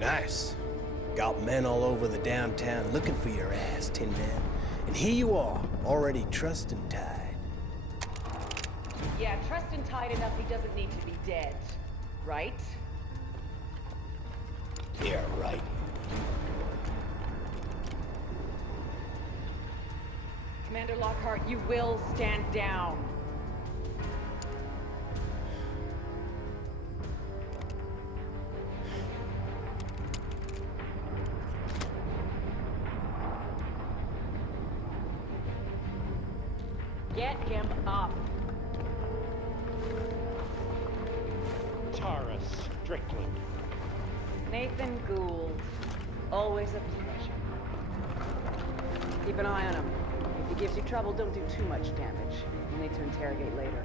Nice. Got men all over the downtown looking for your ass, Tin Man. And here you are, already trussed and tied. Yeah, trussed and tied enough he doesn't need to be dead. Right? Yeah, right. Commander Lockhart, you will stand down. Get him up. Tara Strickland. Nathan Gould. Always a pleasure. Keep an eye on him. If he gives you trouble, don't do too much damage. You'll need to interrogate later.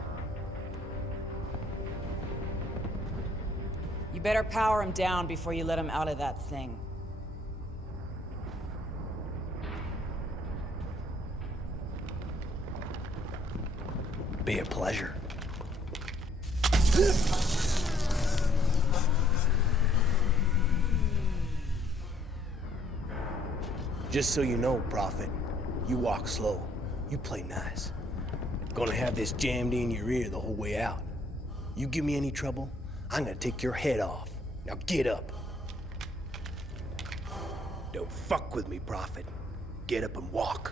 You better power him down before you let him out of that thing. Be a pleasure. Just so you know, Prophet, you walk slow. You play nice. Gonna have this jammed in your ear the whole way out. You give me any trouble, I'm gonna take your head off. Now get up. Don't fuck with me, Prophet. Get up and walk.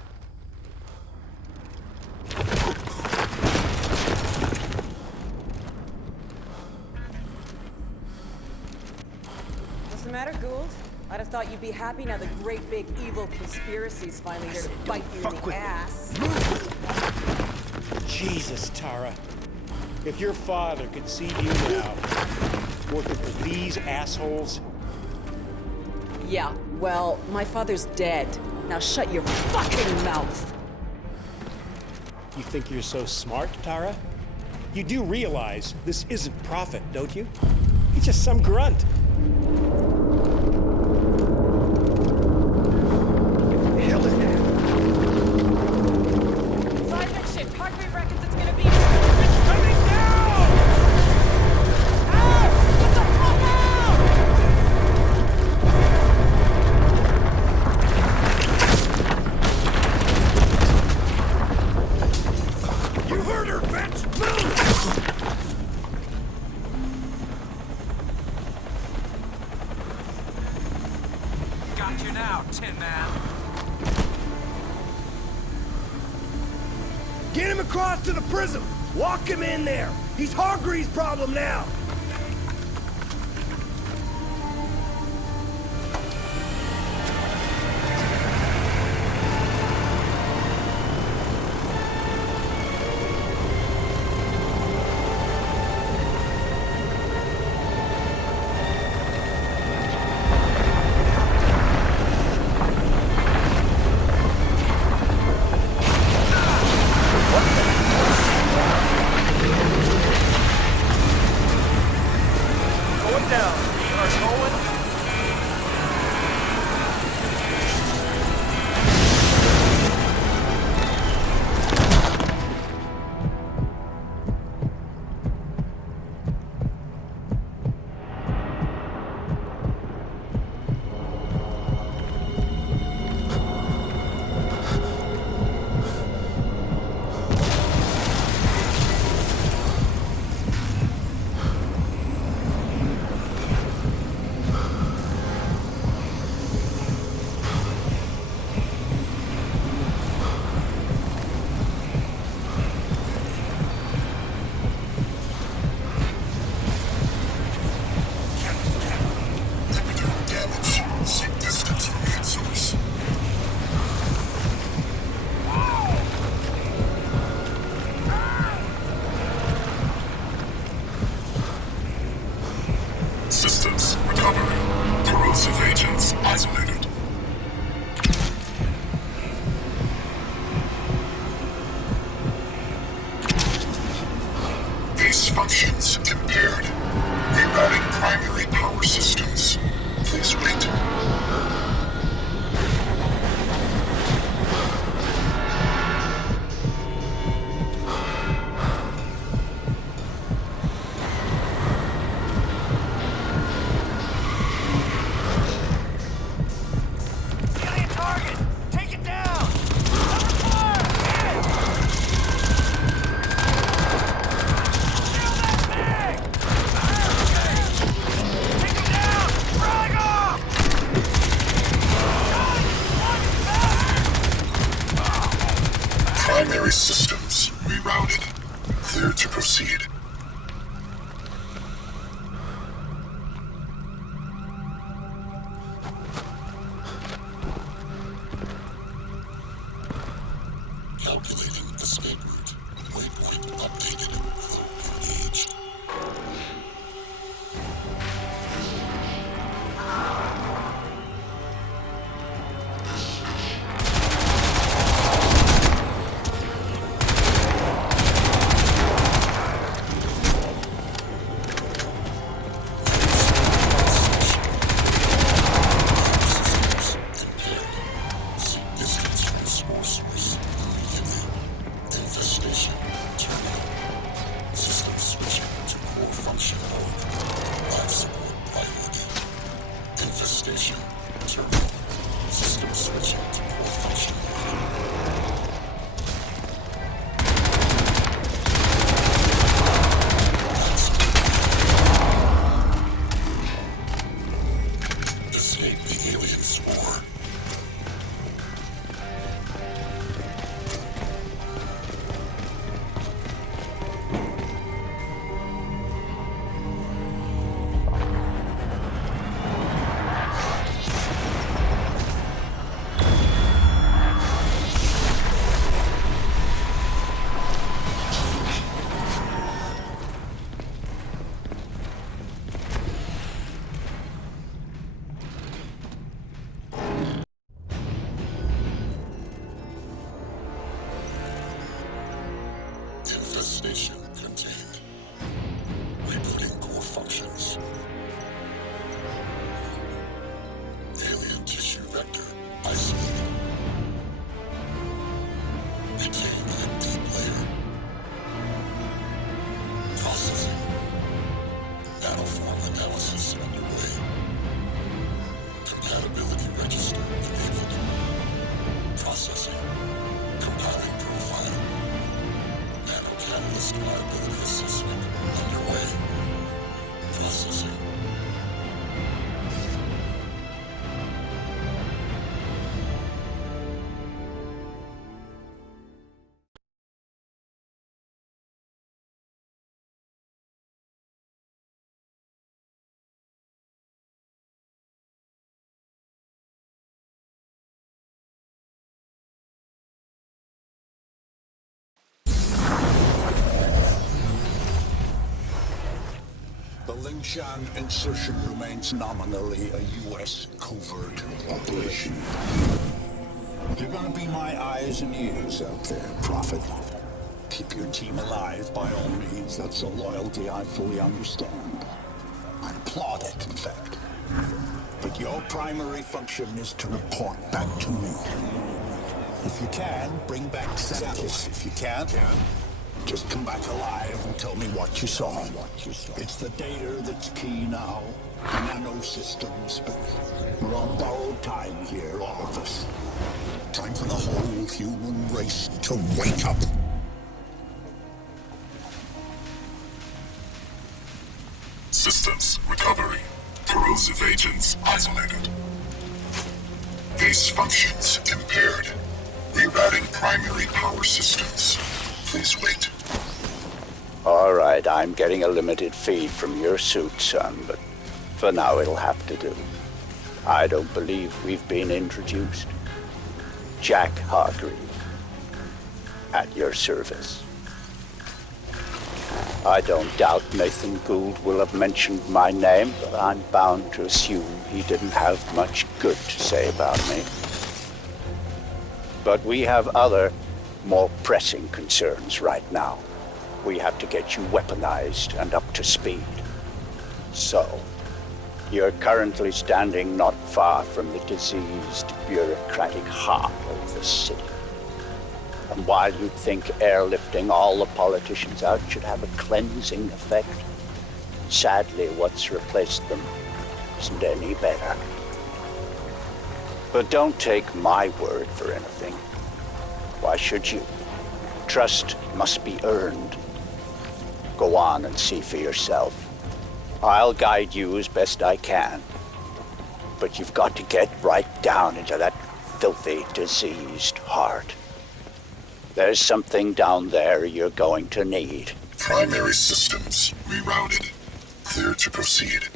What's the matter, Gould? I'd have thought you'd be happy now the great big evil conspiracy's finally here to bite you in the ass. Jesus, Tara. If your father could see you now, working for these assholes. Yeah, well, my father's dead. Now shut your fucking mouth! You think you're so smart, Tara? You do realize this isn't Prophet, don't you? He's just some grunt. Got you now, Tin Man. Get him across to the prism! Walk him in there! He's Hargreaves' problem now! Systems recovering. Corrosive agents isolated. Base functions impaired. Rerouting primary power systems. Please wait. function mode. Life support priority. Infestation. Terminal. System switching to core function mode. Escape the alien spore. Infestation contained. Rebooting core functions. Alien tissue vector isolated. Retained a deep layer. Processing. Nanoform analysis underway. Compatibility register enabled. Processing. Compiling profile. Nano-catalyst viability assessment underway. Processing. The Lingshan insertion remains nominally a U.S. covert operation. You're gonna be my eyes and ears out there, Prophet. Keep your team alive by all means. That's a loyalty I fully understand. I applaud it, in fact. But your primary function is to report back to me. If you can, bring back samples. If you can't, just come back alive and tell me what you saw. It's the data that's key now. Nano systems, but we're on borrowed time here, all of us. Time for the whole human race to wake up. Systems recovery. Corrosive agents isolated. Base functions impaired. Rerouting primary power systems. Please wait. All right, I'm getting a limited feed from your suit, son, but for now it'll have to do. I don't believe we've been introduced. Jack Hargreave, at your service. I don't doubt Nathan Gould will have mentioned my name, but I'm bound to assume he didn't have much good to say about me. But we have other, more pressing concerns right now. We have to get you weaponized and up to speed. So, you're currently standing not far from the diseased, bureaucratic heart of the city. And while you'd think airlifting all the politicians out should have a cleansing effect, sadly what's replaced them isn't any better. But don't take my word for anything. Why should you? Trust must be earned. Go on and see for yourself. I'll guide you as best I can. But you've got to get right down into that filthy, diseased heart. There's something down there you're going to need. Primary systems rerouted. Clear to proceed.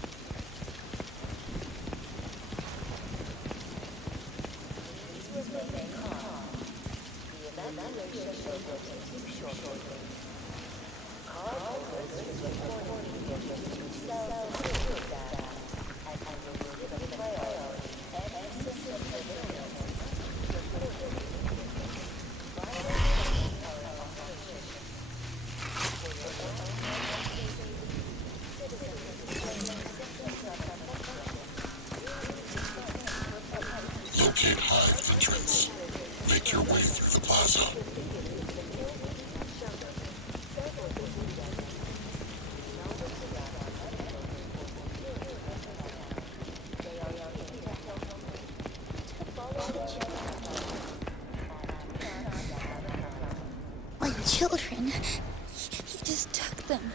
children. He just took them.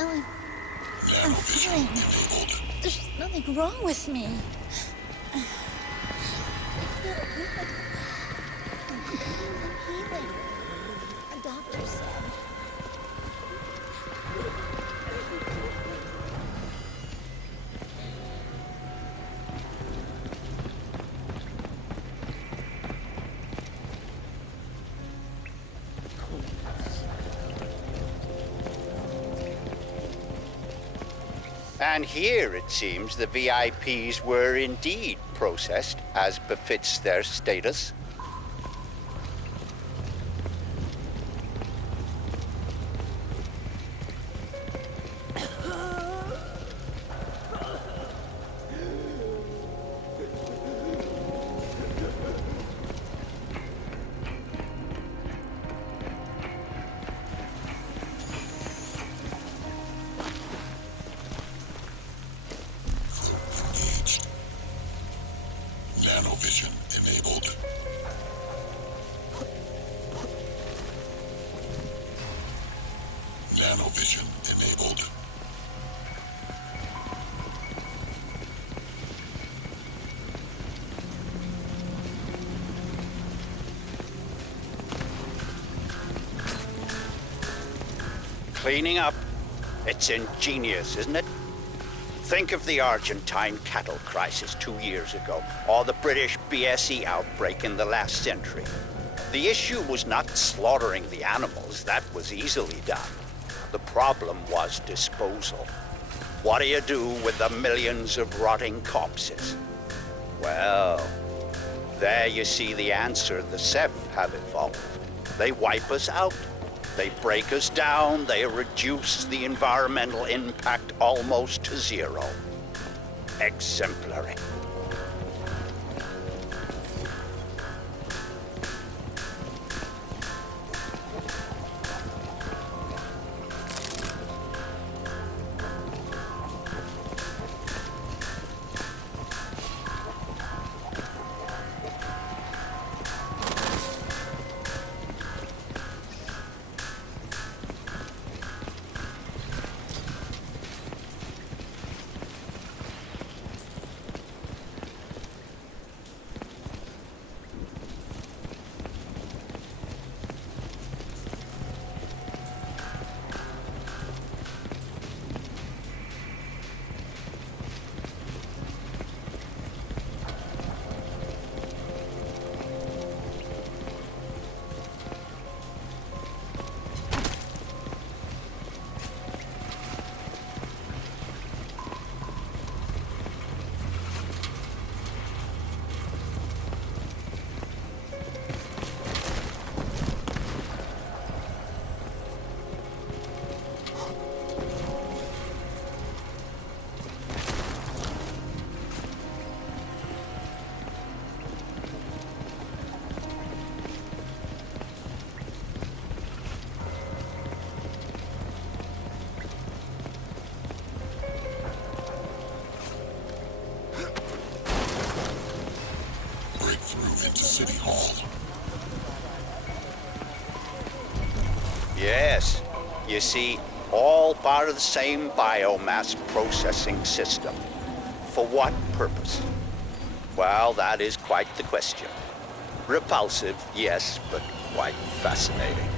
Ellen, I'm fine. There's nothing wrong with me. I feel good. I'm healing. A doctor said. And here, it seems, the VIPs were indeed processed as befits their status. Nanovision enabled. Nanovision enabled. Cleaning up. It's ingenious, isn't it? Think of the Argentine cattle crisis 2 years ago, or the British BSE outbreak in the last century. The issue was not slaughtering the animals, that was easily done. The problem was disposal. What do you do with the millions of rotting corpses? Well, there you see the answer the Ceph have evolved. They wipe us out. They break us down, they reduce the environmental impact almost to zero. Exemplary. Into City Hall. Yes. You see, all part of the same biomass processing system. For what purpose? Well, that is quite the question. Repulsive, yes, but quite fascinating.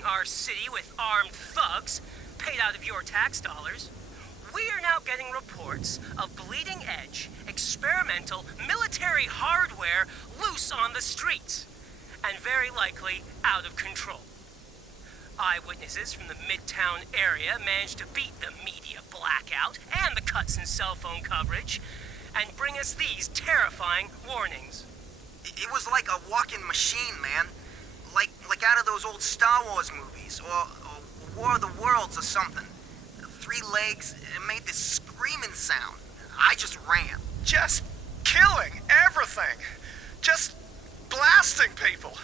flooding our city with armed thugs, paid out of your tax dollars. We are now getting reports of bleeding-edge, experimental military hardware loose on the streets, and very likely out of control. Eyewitnesses from the Midtown area managed to beat the media blackout and the cuts in cell phone coverage, and bring us these terrifying warnings. It was like a walking machine, man. Like out of those old Star Wars movies, or War of the Worlds or something. 3 legs, and made this screaming sound. I just ran. Just killing everything. Just blasting people.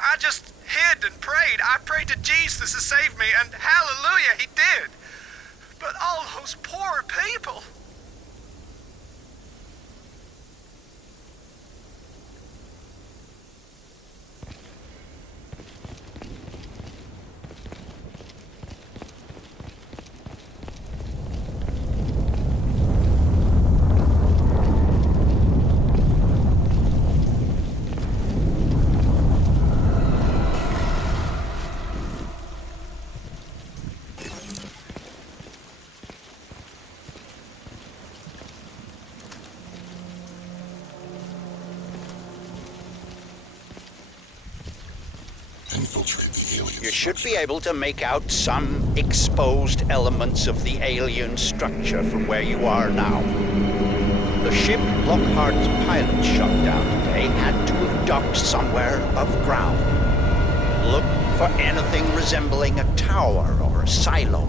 I just hid and prayed. I prayed to Jesus to save me, and hallelujah, he did. But all those poor people. Infiltrate the alien You should be able to make out some exposed elements of the alien structure from where you are now. The ship Lockhart's pilot shot down today had to have docked somewhere above ground. Look for anything resembling a tower or a silo.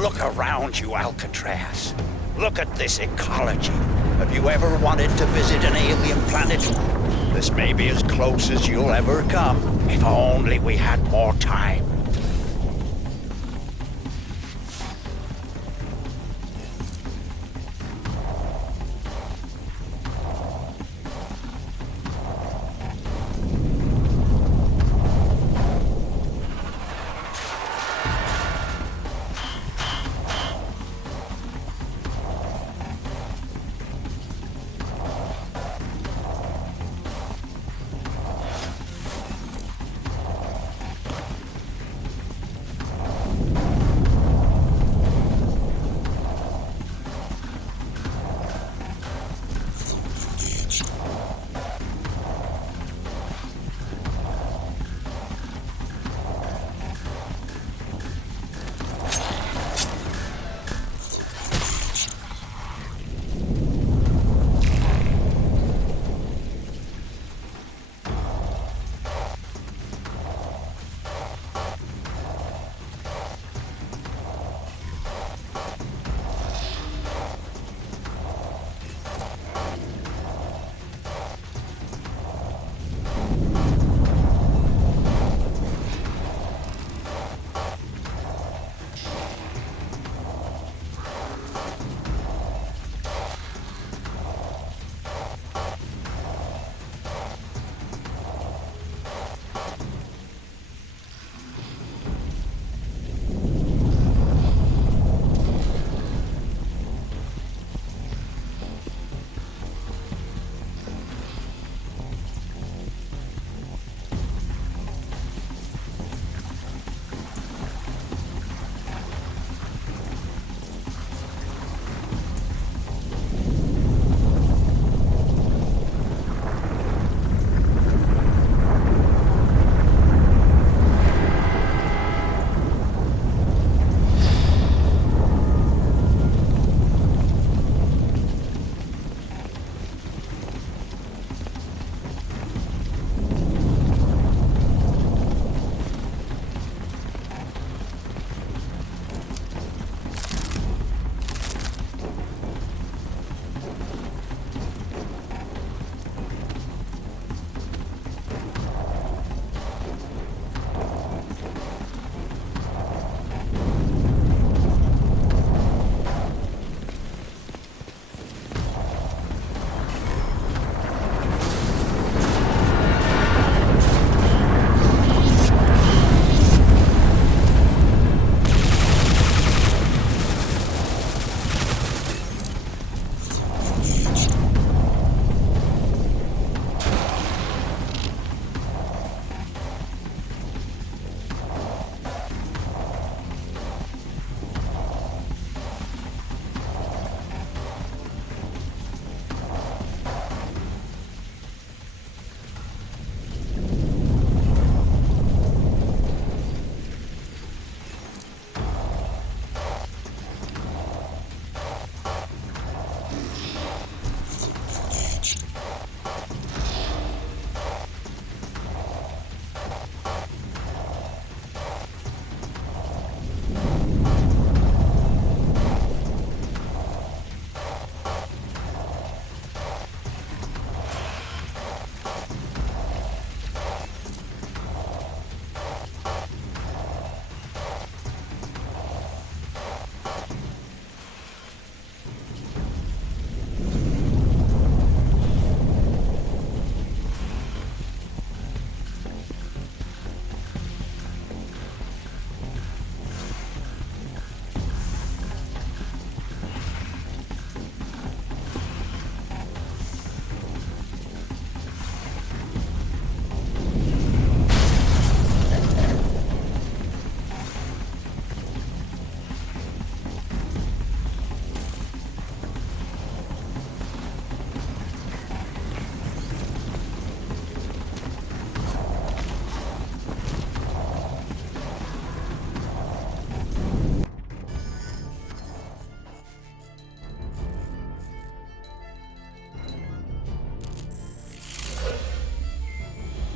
Look around you, Alcatraz. Look at this ecology. Have you ever wanted to visit an alien planet? This may be as close as you'll ever come. If only we had more time.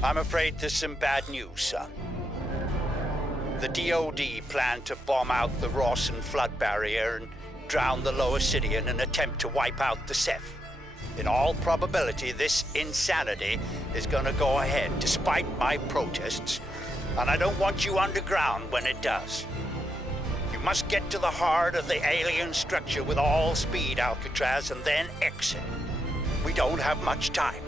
I'm afraid there's some bad news, son. The DoD planned to bomb out the Rawson flood barrier and drown the lower city in an attempt to wipe out the Ceph. In all probability, this insanity is gonna go ahead despite my protests, and I don't want you underground when it does. You must get to the heart of the alien structure with all speed, Alcatraz, and then exit. We don't have much time.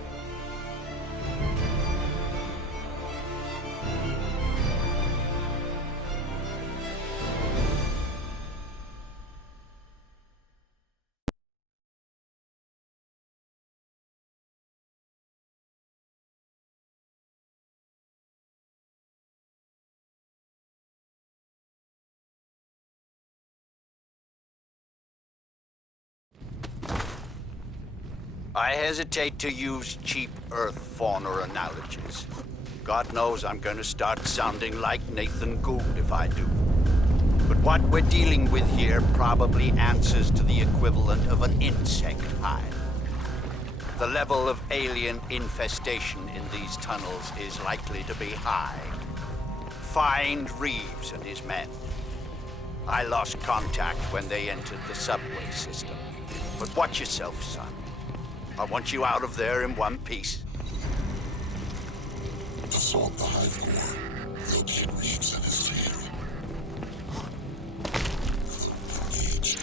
I hesitate to use cheap Earth fauna analogies. God knows I'm going to start sounding like Nathan Gould if I do. But what we're dealing with here probably answers to the equivalent of an insect hive. The level of alien infestation in these tunnels is likely to be high. Find Reeves and his men. I lost contact when they entered the subway system. But watch yourself, son. I want you out of there in one piece. Assault the hive core. Locate Reeves and his team. Engage.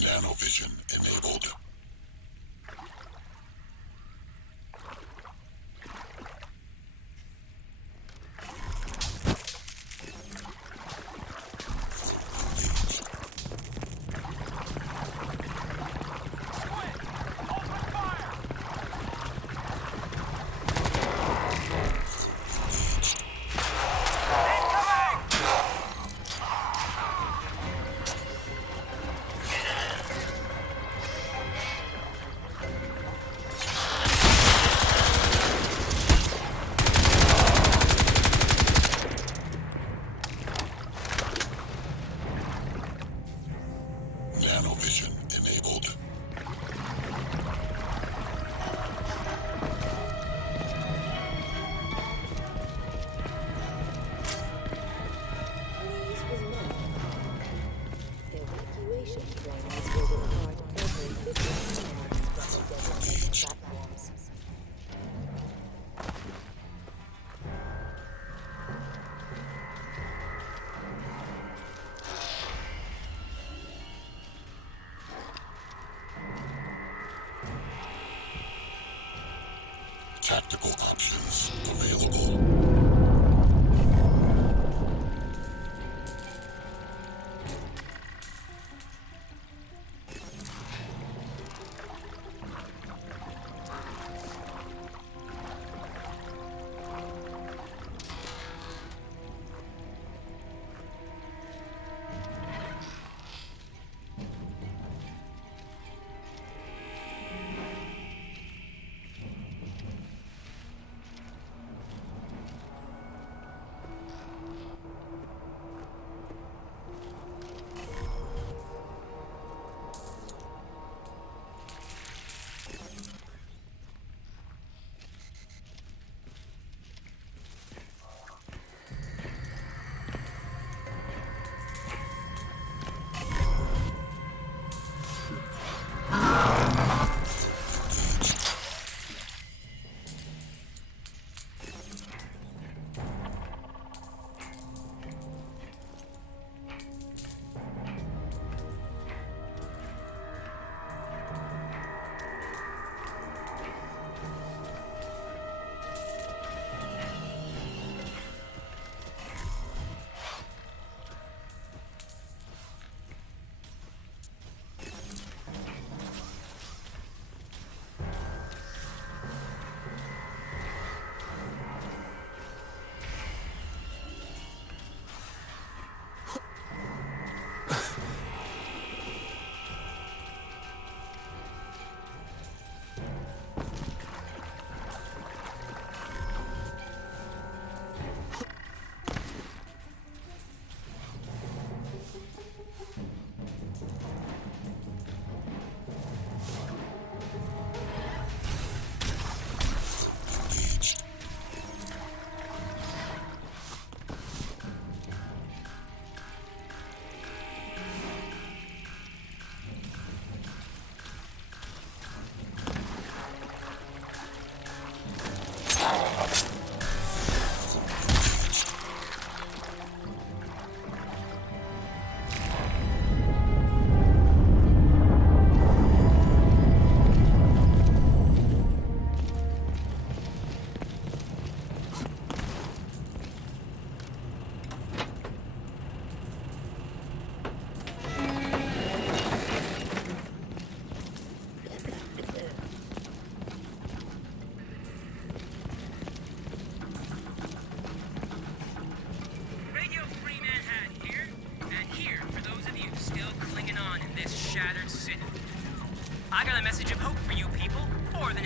Nanovision enabled. Nanovision enabled. Please remember, evacuation trains will depart every 15 minutes from the designated platforms. Tactical options available.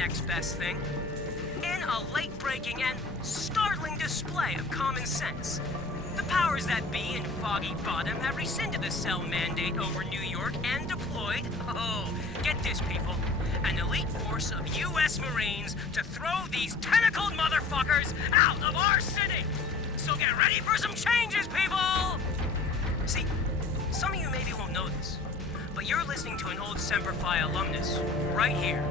next best thing. In a late-breaking and startling display of common sense, the powers that be in Foggy Bottom have rescinded the cell mandate over New York and deployed, get this, people, an elite force of U.S. Marines to throw these tentacled motherfuckers out of our city! So get ready for some changes, people! See, some of you maybe won't know this, but you're listening to an old Semper Fi alumnus right here.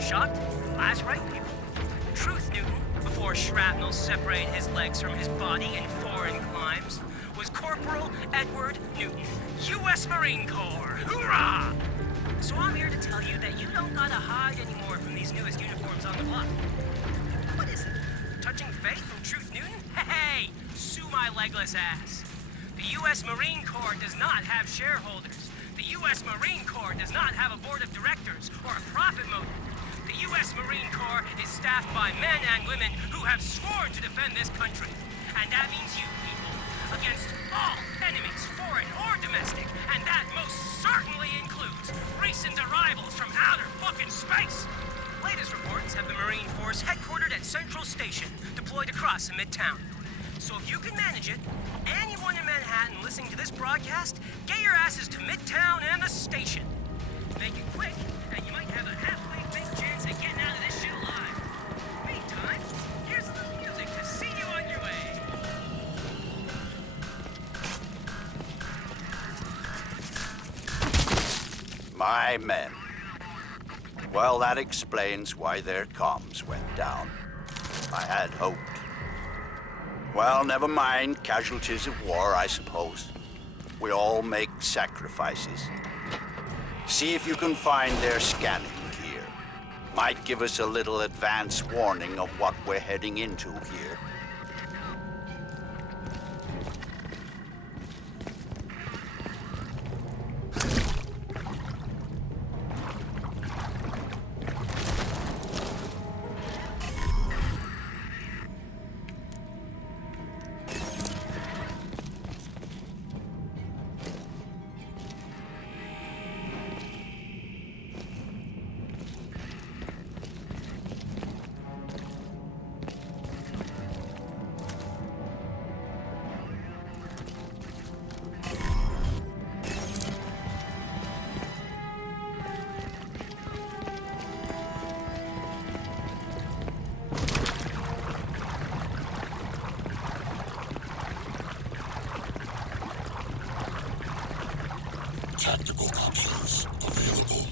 Shocked? That's right, people. Truth Newton, before shrapnel separated his legs from his body in foreign climes, was Corporal Edward Newton, U.S. Marine Corps. Hoorah! So I'm here to tell you that you don't gotta hide anymore from these newest uniforms on the block. What is it? Touching faith from Truth Newton? Hey, sue my legless ass. The U.S. Marine Corps does not have shareholders. The U.S. Marine Corps does not have a board of directors or a profit motive. The U.S. Marine Corps is staffed by men and women who have sworn to defend this country. And that means you, people, against all enemies, foreign or domestic. And that most certainly includes recent arrivals from outer fucking space. Latest reports have the Marine Force headquartered at Central Station, deployed across the Midtown. So if you can manage it, anyone in Manhattan listening to this broadcast, get your asses to Midtown and the station. Make it quick, and you might have a halfway big chance at getting out of this shit alive. Meantime, here's a little music to see you on your way. My men. Well, that explains why their comms went down. I had hoped. Well, never mind. Casualties of war, I suppose. We all make sacrifices. See if you can find their scanning gear. Might give us a little advance warning of what we're heading into here. Tactical options available.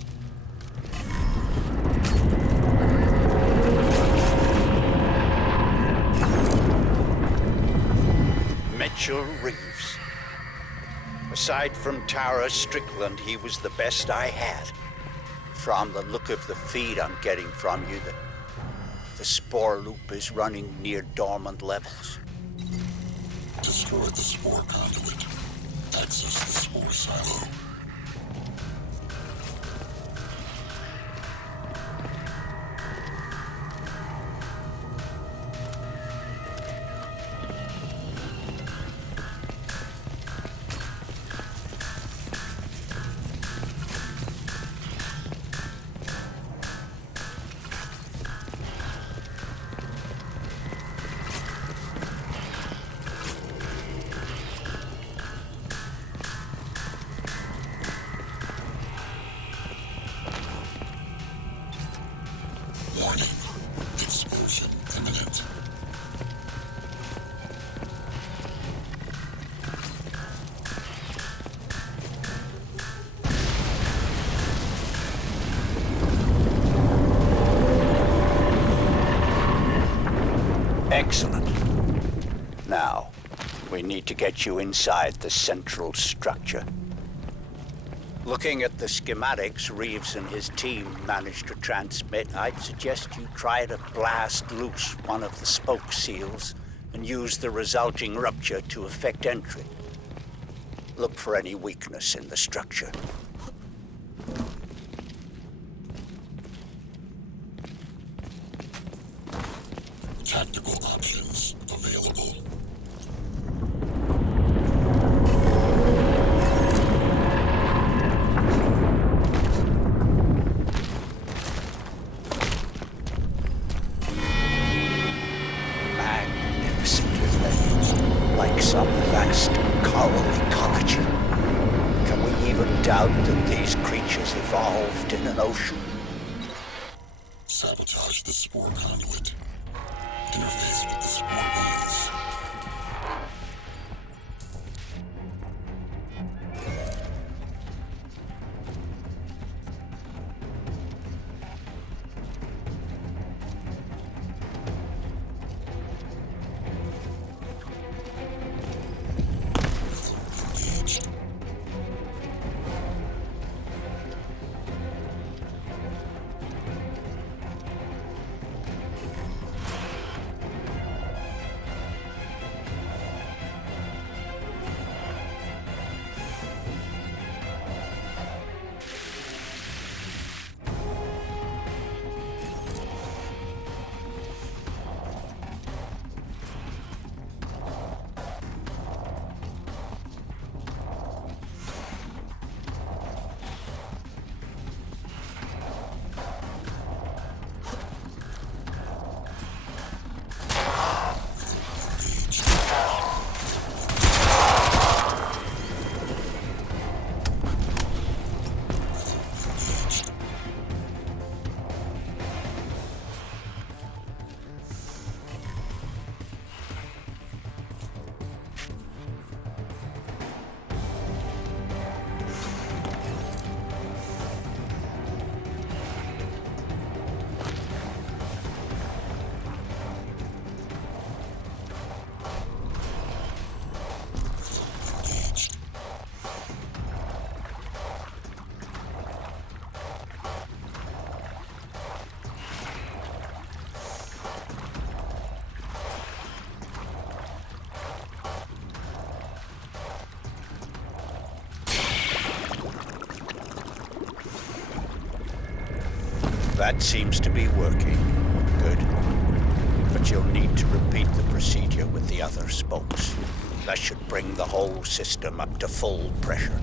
Mitchell Reeves. Aside from Tara Strickland, he was the best I had. From the look of the feed I'm getting from you, the spore loop is running near dormant levels. Destroy the spore conduit. Access the spore silo. Warning. Explosion imminent. Excellent. Now, we need to get you inside the central structure. Looking at the schematics Reeves and his team managed to transmit, I'd suggest you try to blast loose one of the spoke seals and use the resulting rupture to effect entry. Look for any weakness in the structure. Tactical options available. vast coral ecology. Can we even doubt that these creatures evolved in an ocean? Sabotage the spore conduit. Interface with the spore veins. That seems to be working. Good. But you'll need to repeat the procedure with the other spokes. That should bring the whole system up to full pressure.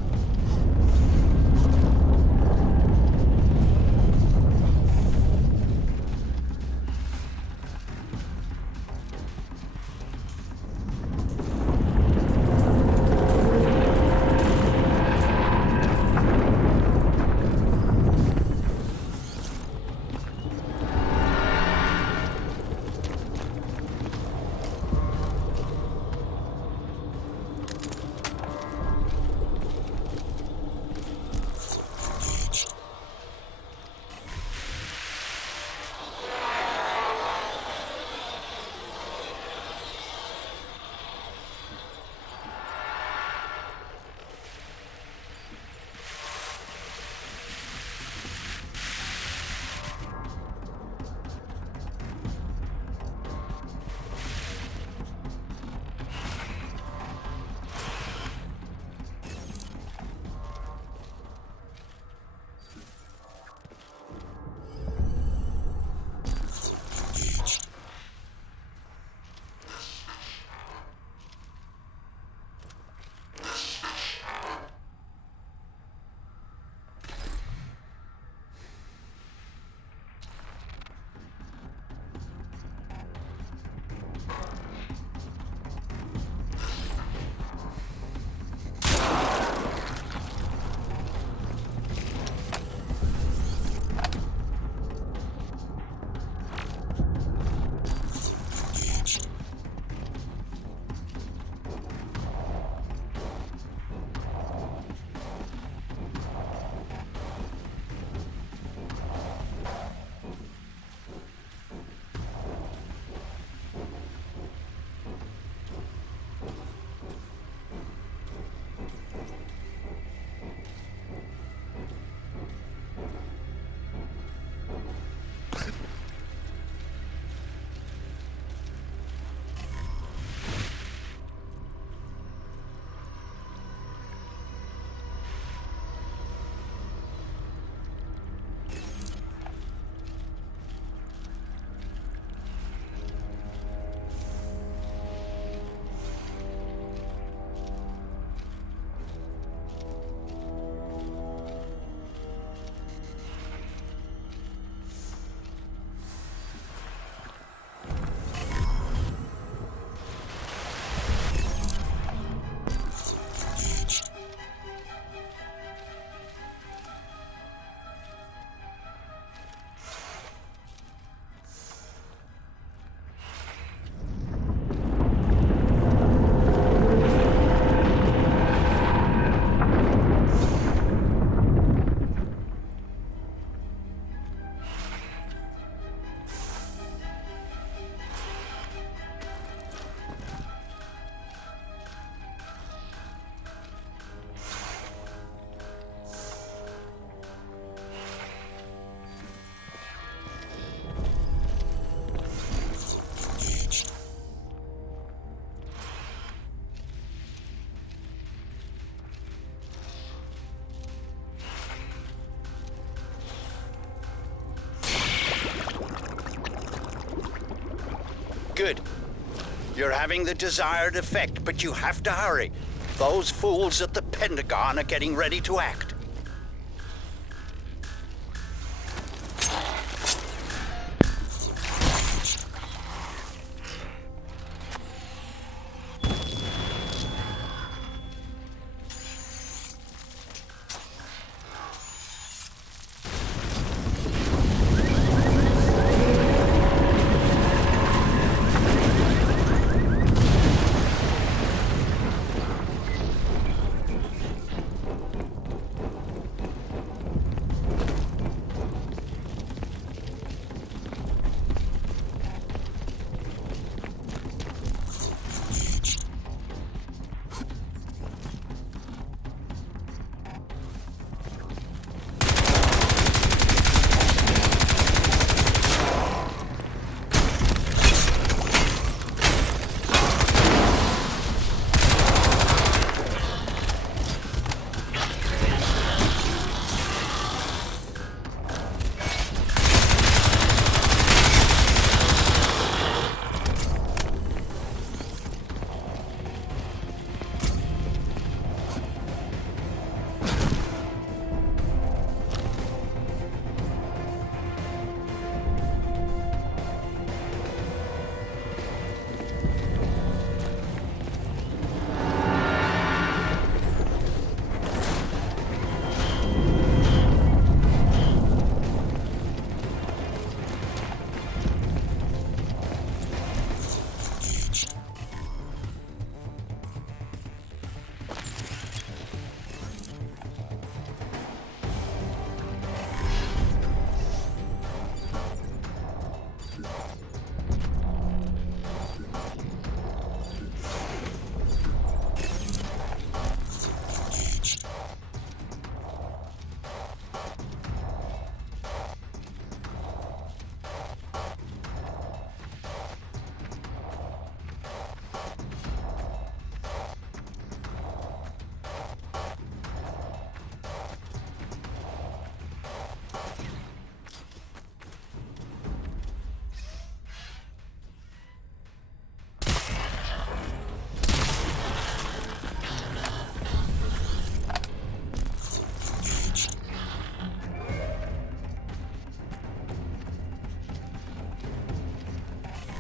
You're having the desired effect, but you have to hurry. Those fools at the Pentagon are getting ready to act.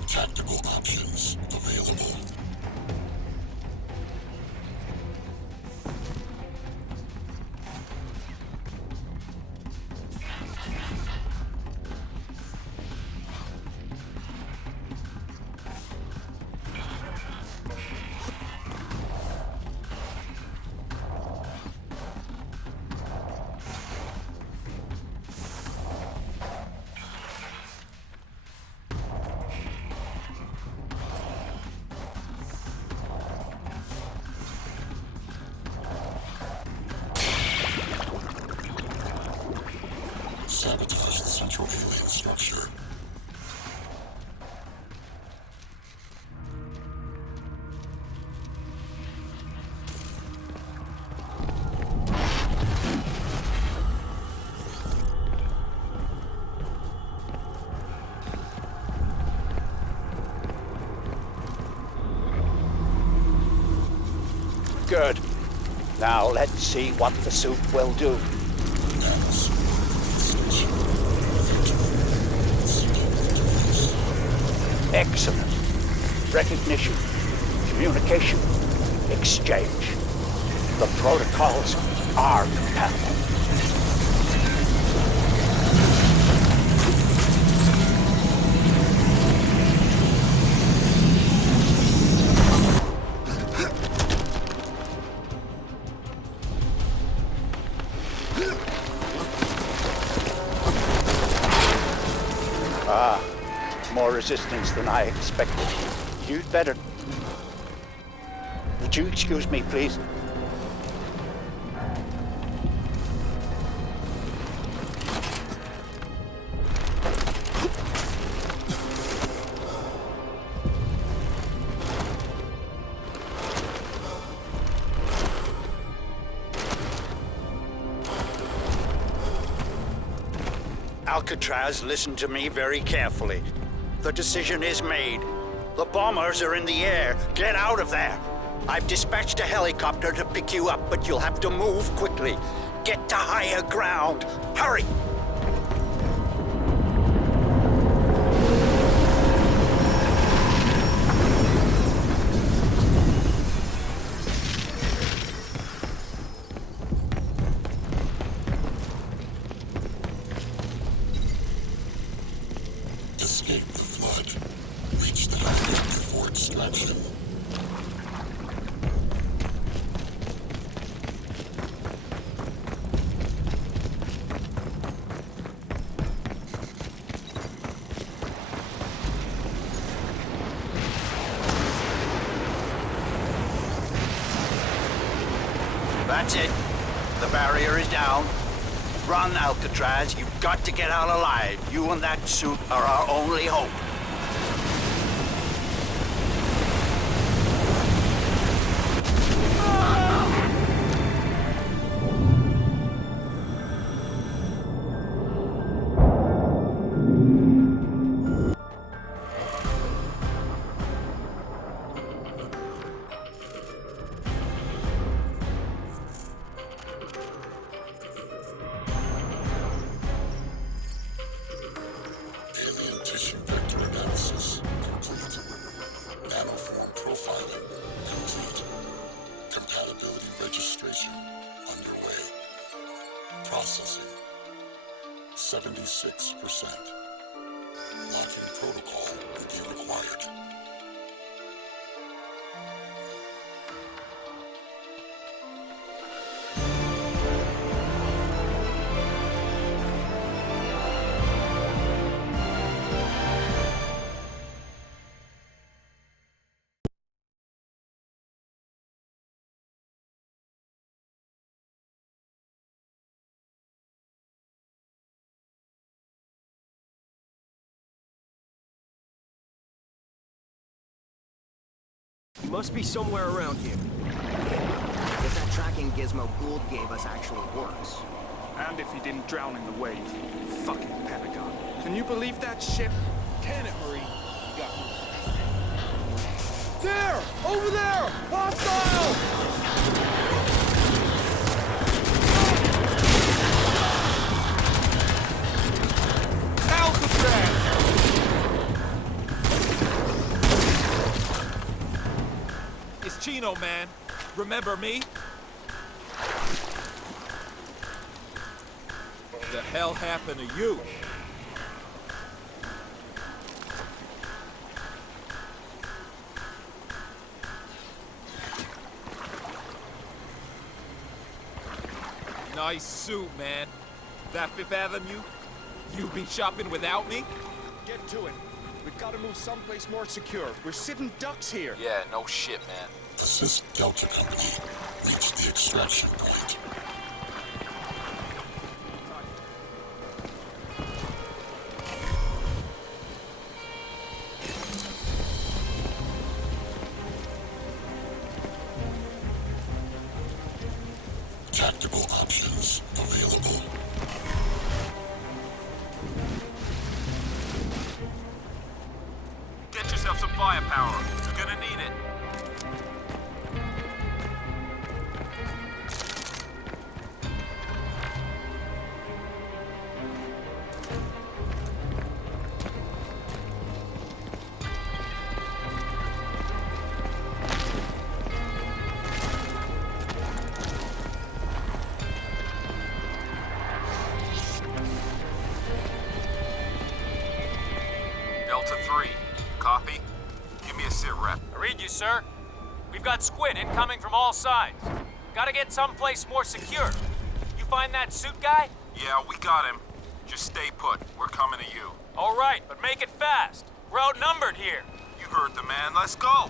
Tactical options available. Sabotage the central alien structure. Good. Now let's see what the suit will do. Excellent. Recognition, communication, exchange. The protocols are compatible. More resistance than I expected. You'd better... Would you excuse me, please? Alcatraz, listen to me very carefully. The decision is made. The bombers are in the air. Get out of there. I've dispatched a helicopter to pick you up, but you'll have to move quickly. Get to higher ground. Hurry! Escape the flood. Reach the highway before extraction. That's it. The barrier is down. Run, Alcatraz. You've got to get out alive. You and that suit are our only hope. Alien tissue vector analysis complete. Nanoform profiling complete. Compatibility registration underway. Processing 76%. Locking protocol will be required. He must be somewhere around here. If that tracking gizmo Gould gave us actually works. And if he didn't drown in the wave. Fucking Pentagon. Can you believe that shit? Can it, Marie? You got me. There! Over there! Hostile! Alcatraz! It's Chino, man. Remember me? The hell happened to you? Nice suit, man. That Fifth Avenue? You be shopping without me? Get to it. We've got to move someplace more secure. We're sitting ducks here. Yeah, no shit, man. Assist Delta Company. Reach the extraction point. Tactical options available. Get yourself some firepower. You're gonna need it. Delta 3, copy? Give me a sit rep. I read you, sir. We've got squid incoming from all sides. Gotta get someplace more secure. You find that suit guy? Yeah, we got him. Just stay put. We're coming to you. All right, but make it fast. We're outnumbered here. You heard the man. Let's go.